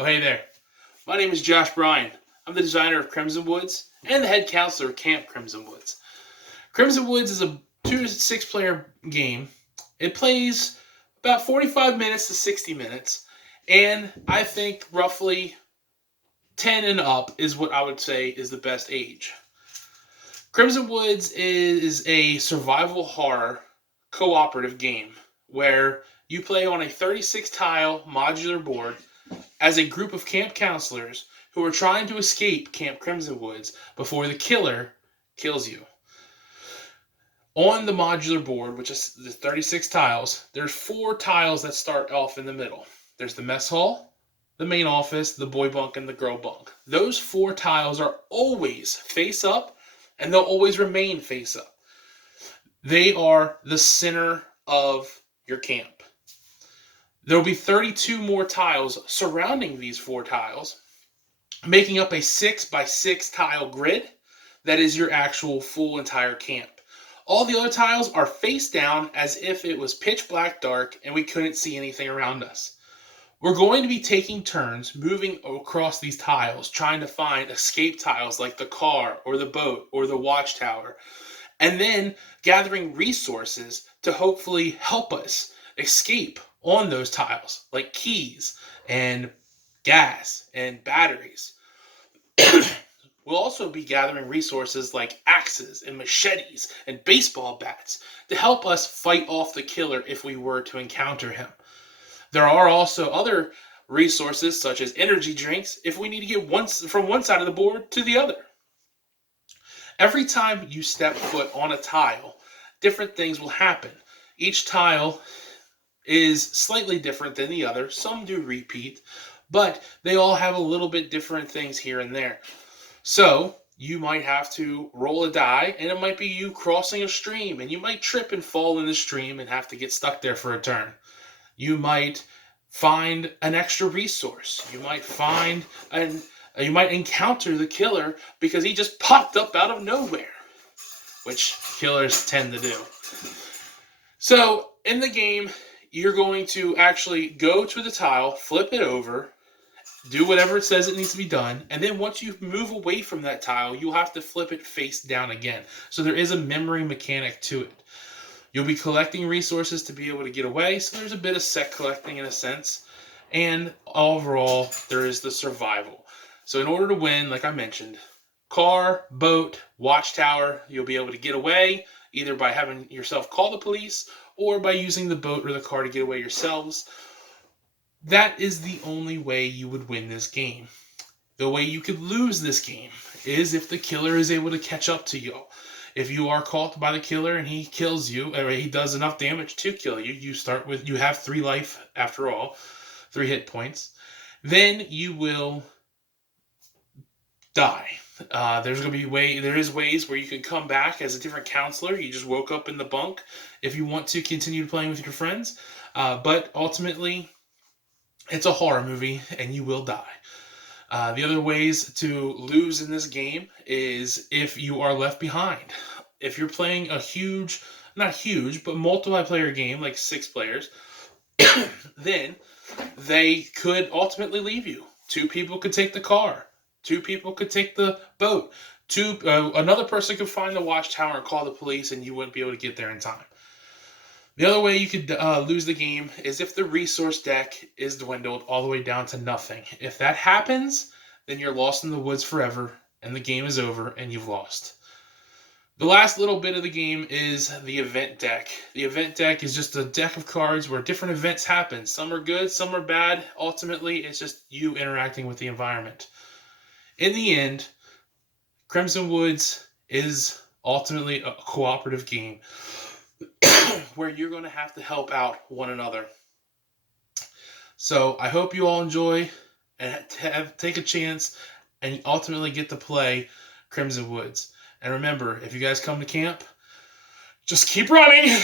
Oh, hey there. My name is Josh Bryan. I'm the designer of Crimson Woods and the head counselor of Camp Crimson Woods. Crimson Woods is a 2 to 6 player game. It plays about 45 minutes to 60 minutes, and I think roughly 10 and up is what I would say is the best age. Crimson Woods is a survival horror cooperative game where you play on a 36 tile modular board as a group of camp counselors who are trying to escape Camp Crimson Woods before the killer kills you. On the modular board, which is the 36 tiles, there's 4 tiles that start off in the middle. There's the mess hall, the main office, the boy bunk, and the girl bunk. Those 4 tiles are always face up, and they'll always remain face up. They are the center of your camp. There will be 32 more tiles surrounding these 4 tiles, making up a 6 by 6 tile grid that is your actual full entire camp. All the other tiles are face down as if it was pitch black dark and we couldn't see anything around us. We're going to be taking turns moving across these tiles, trying to find escape tiles like the car or the boat or the watchtower, and then gathering resources to hopefully help us escape on those tiles, like keys and gas and batteries. We'll also be gathering resources like axes and machetes and baseball bats to help us fight off the killer if we were to encounter him. There are also other resources such as energy drinks if we need to get from one side of the board to the other. Every time you step foot on a tile, different things will happen. Each tile is slightly different than the other. Some do repeat, but they all have a little bit different things here and there. So you might have to roll a die, and it might be you crossing a stream, and you might trip and fall in the stream and have to get stuck there for a turn. You might find an extra resource. You might encounter the killer because he just popped up out of nowhere, which killers tend to do. So in the game, you're going to actually go to the tile, flip it over, do whatever it says it needs to be done, and then once you move away from that tile, you'll have to flip it face down again. So there is a memory mechanic to it. You'll be collecting resources to be able to get away, so there's a bit of set collecting in a sense. And overall, there is the survival. So in order to win, like I mentioned, car, boat, watchtower, you'll be able to get away either by having yourself call the police or by using the boat or the car to get away yourselves. That is the only way you would win this game. The way you could lose this game is if the killer is able to catch up to you. If you are caught by the killer and he kills you, or he does enough damage to kill you, you have 3 life after all, 3 hit points, then you will die. There is ways where you can come back as a different counselor. You just woke up in the bunk if you want to continue playing with your friends. But ultimately, it's a horror movie and you will die. The other ways to lose in this game is if you are left behind. If you're playing not huge, but multiplayer game like 6 players, then they could ultimately leave you. 2 people could take the car. 2 people could take the boat. Another person could find the watchtower and call the police, and you wouldn't be able to get there in time. The other way you could lose the game is if the resource deck is dwindled all the way down to nothing. If that happens, then you're lost in the woods forever, and the game is over, and you've lost. The last little bit of the game is the event deck. The event deck is just a deck of cards where different events happen. Some are good, some are bad. Ultimately, it's just you interacting with the environment. In the end, Crimson Woods is ultimately a cooperative game where you're going to have to help out one another. So I hope you all enjoy and take a chance and ultimately get to play Crimson Woods. And remember, if you guys come to camp, just keep running.